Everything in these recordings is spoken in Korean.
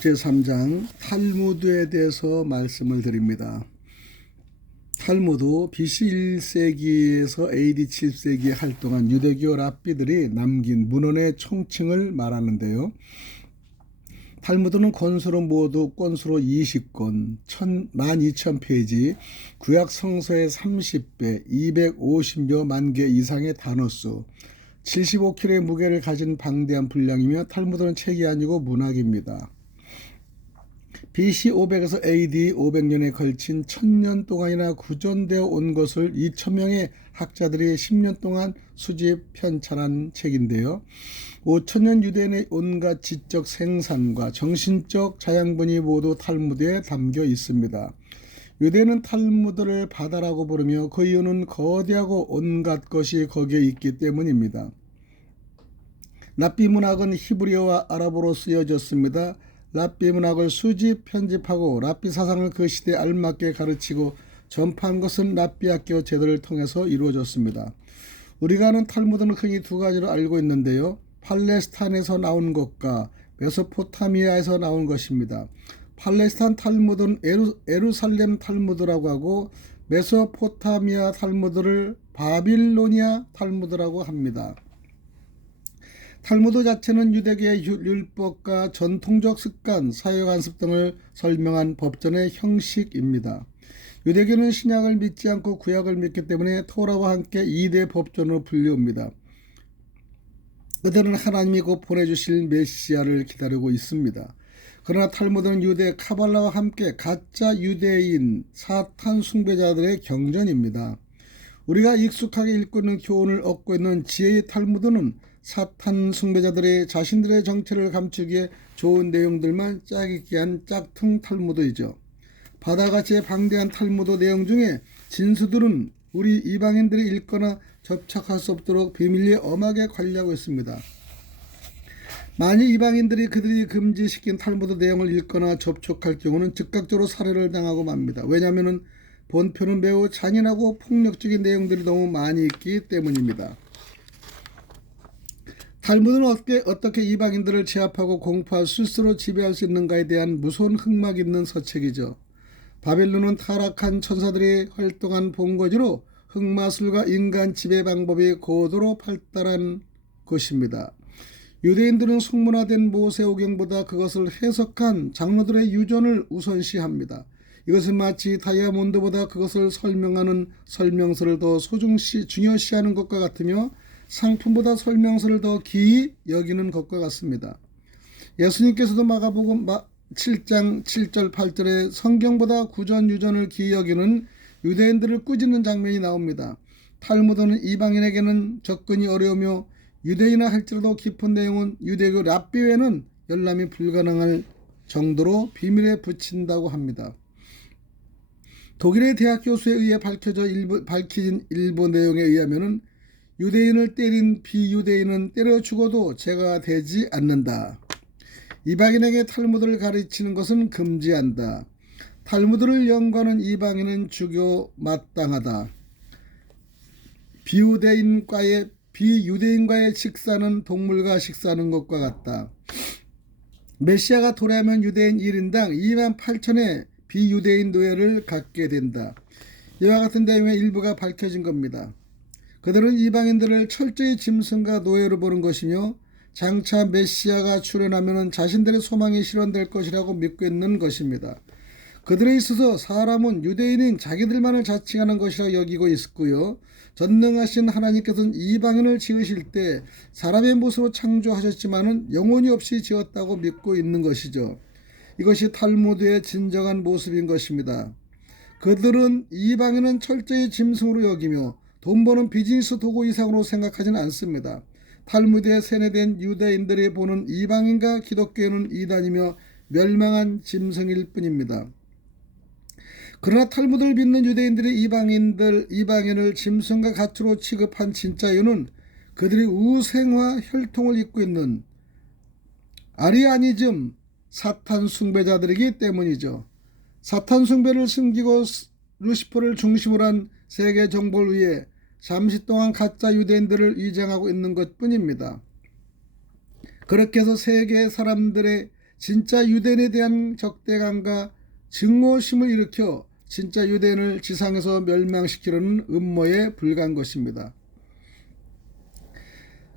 제3장 탈무드에 대해서 말씀을 드립니다. 탈무드 BC 1세기에서 AD 7세기에 활동한 유대교 랍비들이 남긴 문헌의 총칭을 말하는데요. 탈무드는 권수로 모두 권수로 20권, 12,000페이지, 구약 성서의 30배, 250여 만 개 이상의 단어수, 75kg의 무게를 가진 방대한 분량이며 탈무드는 책이 아니고 문학입니다. BC 500에서 AD 500년에 걸친 1000년 동안이나 구전되어 온 것을 2000명의 학자들이 10년 동안 수집 편찬한 책인데요. 5000년 유대인의 온갖 지적 생산과 정신적 자양분이 모두 탈무드에 담겨 있습니다. 유대인은 탈무드를 바다라고 부르며 그 이유는 거대하고 온갖 것이 거기에 있기 때문입니다. 랍비 문학은 히브리어와 아랍어로 쓰여졌습니다. 랍비 문학을 수집, 편집하고 랍비 사상을 그 시대에 알맞게 가르치고 전파한 것은 랍비 학교 제도를 통해서 이루어졌습니다. 우리가 아는 탈무드는 흔히 두 가지로 알고 있는데요. 팔레스타인에서 나온 것과 메소포타미아에서 나온 것입니다. 팔레스타인 탈무드는 예루살렘 탈무드라고 하고 메소포타미아 탈무드를 바빌로니아 탈무드라고 합니다. 탈무드 자체는 유대교의 율법과 전통적 습관, 사회관습 등을 설명한 법전의 형식입니다. 유대교는 신약을 믿지 않고 구약을 믿기 때문에 토라와 함께 2대 법전으로 불리웁니다. 그들은 하나님이 곧 보내주실 메시아를 기다리고 있습니다. 그러나 탈무드는 유대 카발라와 함께 가짜 유대인 사탄 숭배자들의 경전입니다. 우리가 익숙하게 읽고 있는 교훈을 얻고 있는 지혜의 탈무드는 사탄 숭배자들의 자신들의 정체를 감추기에 좋은 내용들만 짜깁기 한 짝퉁 탈무드이죠. 바다같이 방대한 탈무드 내용 중에 진수들은 우리 이방인들이 읽거나 접촉할 수 없도록 비밀리에 엄하게 관리하고 있습니다. 만일 이방인들이 그들이 금지시킨 탈무드 내용을 읽거나 접촉할 경우는 즉각적으로 살해를 당하고 맙니다. 왜냐하면 본표는 매우 잔인하고 폭력적인 내용들이 너무 많이 있기 때문입니다. 탈무드는 어떻게 이방인들을 제압하고 공포할 스스로 지배할 수 있는가에 대한 무서운 흑막 있는 서책이죠. 바벨론은 타락한 천사들이 활동한 본거지로 흑마술과 인간 지배 방법이 고도로 발달한 것입니다. 유대인들은 숙문화된 모세오경보다 그것을 해석한 장로들의 유전을 우선시합니다. 이것은 마치 다이아몬드보다 그것을 설명하는 설명서를 더 중요시하는 것과 같으며 상품보다 설명서를 더 기이 여기는 것과 같습니다. 예수님께서도 마가복음 7장 7절 8절에 성경보다 구전 유전을 기이 여기는 유대인들을 꾸짖는 장면이 나옵니다. 탈무드는 이방인에게는 접근이 어려우며 유대인이나 할지라도 깊은 내용은 유대교 랍비 외에는 열람이 불가능할 정도로 비밀에 붙인다고 합니다. 독일의 대학 교수에 의해 밝혀진 일부 내용에 의하면 유대인을 때린 비유대인은 때려 죽어도 죄가 되지 않는다. 이방인에게 탈무드를 가르치는 것은 금지한다. 탈무드를 연구하는 이방인은 죽여 마땅하다. 비유대인과의 식사는 동물과 식사하는 것과 같다. 메시아가 도래하면 유대인 1인당 28,000의 비유대인 노예를 갖게 된다. 이와 같은 내용의 일부가 밝혀진 겁니다. 그들은 이방인들을 철저히 짐승과 노예로 보는 것이며 장차 메시아가 출현하면 자신들의 소망이 실현될 것이라고 믿고 있는 것입니다. 그들에 있어서 사람은 유대인인 자기들만을 자칭하는 것이라 여기고 있고요. 전능하신 하나님께서는 이방인을 지으실 때 사람의 모습으로 창조하셨지만은 영혼이 없이 지었다고 믿고 있는 것이죠. 이것이 탈무드의 진정한 모습인 것입니다. 그들은 이방인은 철저히 짐승으로 여기며 돈 버는 비즈니스 도구 이상으로 생각하지는 않습니다. 탈무드에 세뇌된 유대인들이 보는 이방인과 기독교는 이단이며 멸망한 짐승일 뿐입니다. 그러나 탈무드를 믿는 유대인들이 이방인을 짐승과 가축으로 취급한 진짜 이유는 그들이 우생화 혈통을 잇고 있는 아리아니즘 사탄 숭배자들이기 때문이죠. 사탄 숭배를 숨기고 루시퍼를 중심으로 한 세계 정복을 위해 잠시 동안 가짜 유대인들을 위장하고 있는 것뿐입니다. 그렇게 해서 세계 사람들의 진짜 유대인에 대한 적대감과 증오심을 일으켜 진짜 유대인을 지상에서 멸망시키려는 음모에 불과한 것입니다.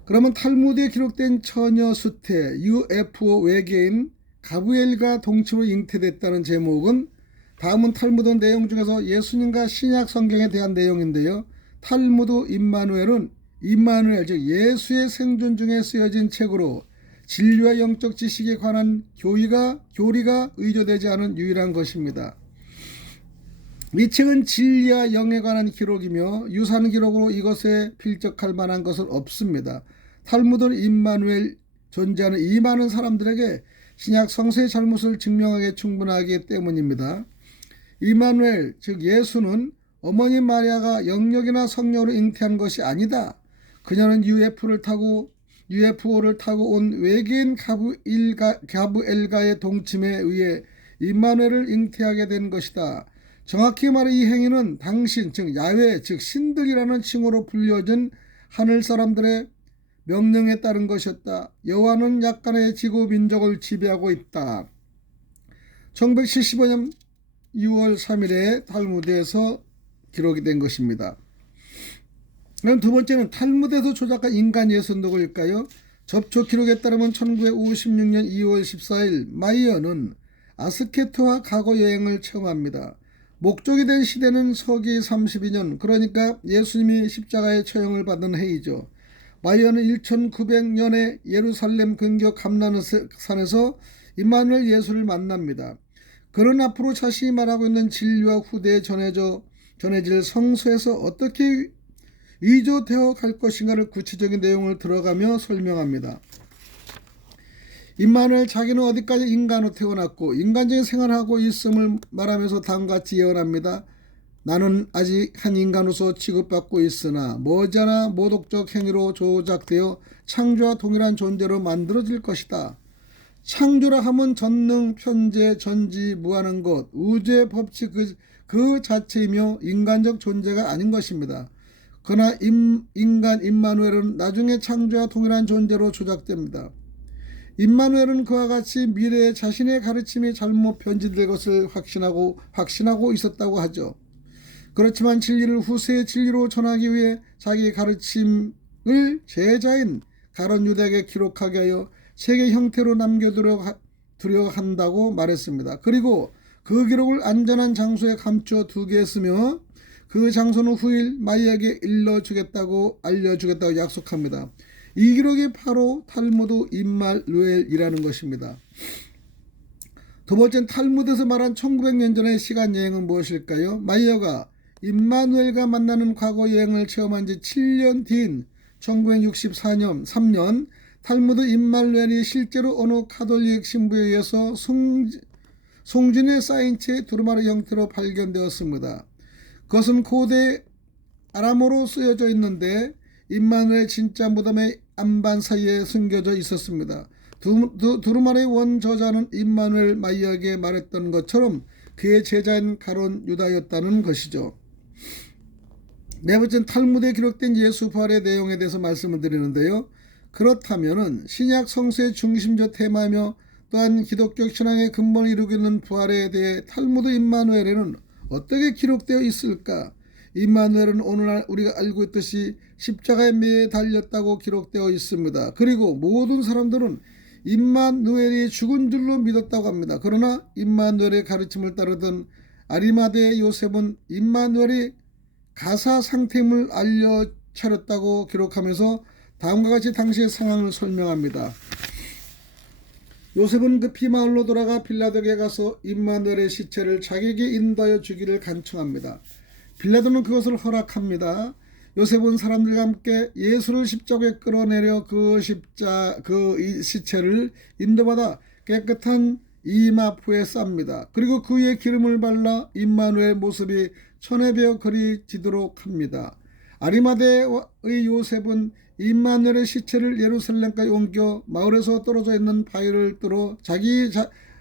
그러면 탈무드에 기록된 처녀 수태 UFO 외계인 가브리엘과 동침으로 잉태됐다는 제목은 다음은 탈무드 내용 중에서 예수님과 신약 성경에 대한 내용인데요. 탈무드 임마누엘은 임마누엘 즉 예수의 생존 중에 쓰여진 책으로 진리와 영적 지식에 관한 교리가 의조되지 않은 유일한 것입니다. 이 책은 진리와 영에 관한 기록이며 유산 기록으로 이것에 필적할 만한 것은 없습니다. 탈무드는 임마누엘 존재하는 이 많은 사람들에게 신약 성서의 잘못을 증명하기에 충분하기 때문입니다. 임마누엘 즉 예수는 어머니 마리아가 영역이나 성령으로 잉태한 것이 아니다. 그녀는 UFO를 타고 온 외계인 가브엘과의 동침에 의해 임마누엘을 잉태하게 된 것이다. 정확히 말해 이 행위는 당신 즉 야훼 즉 신들이라는 칭호로 불려진 하늘 사람들의 명령에 따른 것이었다. 여호와는 약간의 지구 민족을 지배하고 있다. 1975년 6월 3일에 탈무드에서 기록이 된 것입니다. 그럼 두 번째는 탈무드에서 조작한 인간 예수 누구일까요? 접촉 기록에 따르면 1956년 2월 14일 마이어는 아스케트와 과거 여행을 체험합니다. 목적이 된 시대는 서기 32년 그러니까 예수님이 십자가의 처형을 받은 해이죠. 마이어는 1900년에 예루살렘 근교 감람산에서 임마누엘 예수를 만납니다. 그는 앞으로 자신이 말하고 있는 진리와 후대에 전해질 성서에서 어떻게 위조되어 갈 것인가를 구체적인 내용을 들어가며 설명합니다. 임마누엘 자기는 어디까지 인간으로 태어났고 인간적인 생활을 하고 있음을 말하면서 다음과 같이 예언합니다. 나는 아직 한 인간으로서 취급받고 있으나 머지않아 모독적 행위로 조작되어 창조와 동일한 존재로 만들어질 것이다. 창조라 함은 전능, 편재, 전지, 무한한 것, 우주의 법칙 그 자체이며 인간적 존재가 아닌 것입니다. 그러나 인간 임마누엘은 나중에 창조와 동일한 존재로 조작됩니다. 임마누엘은 그와 같이 미래에 자신의 가르침이 잘못 변질될 것을 확신하고 있었다고 하죠. 그렇지만 진리를 후세의 진리로 전하기 위해 자기 가르침을 제자인 가룟 유다에게 기록하게 하여 책의 형태로 남겨두려 한다고 말했습니다. 그리고 그 기록을 안전한 장소에 감춰 두게 했으며 그 장소는 후일 마이에게 알려주겠다고 약속합니다. 이 기록이 바로 탈무드 임마누엘이라는 것입니다. 두 번째는 탈무드에서 말한 1900년 전의 시간 여행은 무엇일까요? 마이어가 임마누엘과 만나는 과거 여행을 체험한 지 7년 뒤인 1964년 탈무드 임마누엘이 실제로 어느 가톨릭 신부에 의해서 송진에 쌓인 채 두루마리 형태로 발견되었습니다. 그것은 고대 아람어로 쓰여져 있는데 임마누엘 진짜 무덤의 안반 사이에 숨겨져 있었습니다. 두루마리의 원저자는 임마누엘 마이어에게 말했던 것처럼 그의 제자인 가룟 유다였다는 것이죠. 네 번째는 탈무드에 기록된 예수 부활의 내용에 대해서 말씀을 드리는데요. 그렇다면 신약 성서의 중심적 테마이며 또한 기독교 신앙의 근본을 이루고 있는 부활에 대해 탈무드 임마누엘에는 어떻게 기록되어 있을까? 임마누엘은 오늘날 우리가 알고 있듯이 십자가에 매에 달렸다고 기록되어 있습니다. 그리고 모든 사람들은 임마누엘이 죽은 줄로 믿었다고 합니다. 그러나 임마누엘의 가르침을 따르던 아리마대 요셉은 임마누엘이 가사 상태임을 알려차렸다고 기록하면서 다음과 같이 당시의 상황을 설명합니다. 요셉은 급히 마을로 돌아가 빌라도에게 가서 임마누엘의 시체를 자기에게 인도하여 주기를 간청합니다. 빌라도는 그것을 허락합니다. 요셉은 사람들과 함께 예수를 십자가에 끌어내려 그 시체를 인도받아 깨끗한 이마포에 쌉니다. 그리고 그 위에 기름을 발라 임마누엘 모습이 천에 베어 그려지도록 합니다. 아리마대의 요셉은 임마누엘의 시체를 예루살렘까지 옮겨 마을에서 떨어져 있는 바위를 뚫어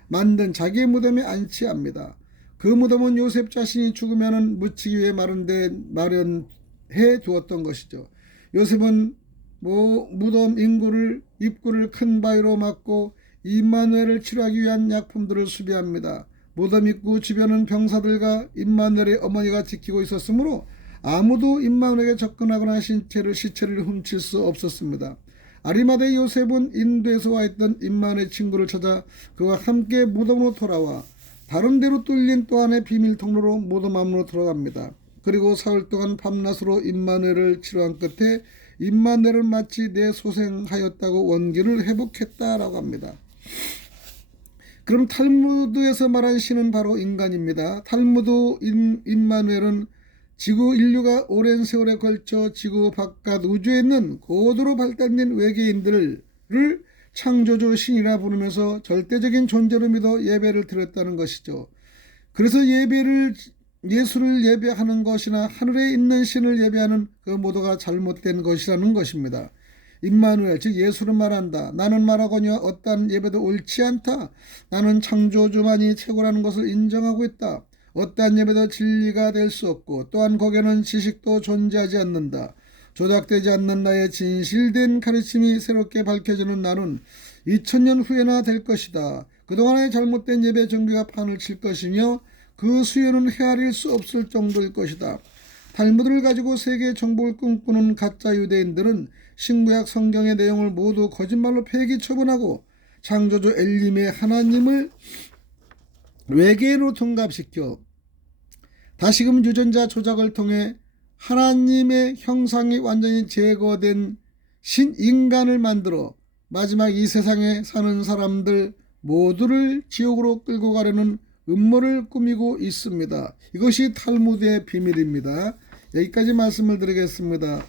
만든 자기의 무덤에 안치합니다. 그 무덤은 요셉 자신이 죽으면 묻히기 위해 마련해 두었던 것이죠. 요셉은 무덤 입구를 큰 바위로 막고 임마누엘을 치료하기 위한 약품들을 수비합니다. 무덤 입구 주변은 병사들과 임마누엘의 어머니가 지키고 있었으므로 아무도 임마누엘에게 접근하거나 시체를 훔칠 수 없었습니다. 아리마대 요셉은 인도에서 와 있던 임마누엘의 친구를 찾아 그와 함께 무덤으로 돌아와 다른 데로 뚫린 또 하나의 비밀 통로로 무덤 안으로 들어갑니다. 그리고 사흘 동안 밤낮으로 임마누엘을 치료한 끝에 임마누엘은 마치 내 소생하였다고 원기를 회복했다라고 합니다. 그럼 탈무드에서 말한 신은 바로 인간입니다. 탈무드 임마누엘은 지구 인류가 오랜 세월에 걸쳐 지구 바깥 우주에 있는 고도로 발달된 외계인들을 창조주 신이라 부르면서 절대적인 존재로 믿어 예배를 드렸다는 것이죠. 그래서 예수를 예배하는 것이나 하늘에 있는 신을 예배하는 그 모두가 잘못된 것이라는 것입니다. 임마누엘 즉 예수를 말한다. 나는 말하거니와 어떠한 예배도 옳지 않다. 나는 창조주만이 최고라는 것을 인정하고 있다. 어떠한 예배도 진리가 될 수 없고 또한 거기에는 지식도 존재하지 않는다. 조작되지 않는 나의 진실된 가르침이 새롭게 밝혀지는 날은 2000년 후에나 될 것이다. 그동안의 잘못된 예배 정비가 판을 칠 것이며 그 수요는 헤아릴 수 없을 정도일 것이다. 탈무드를 가지고 세계 정복을 꿈꾸는 가짜 유대인들은 신구약 성경의 내용을 모두 거짓말로 폐기 처분하고 창조주 엘림의 하나님을 외계인으로 통합시켜 다시금 유전자 조작을 통해 하나님의 형상이 완전히 제거된 신인간을 만들어 마지막 이 세상에 사는 사람들 모두를 지옥으로 끌고 가려는 음모를 꾸미고 있습니다. 이것이 탈무드의 비밀입니다. 여기까지 말씀을 드리겠습니다.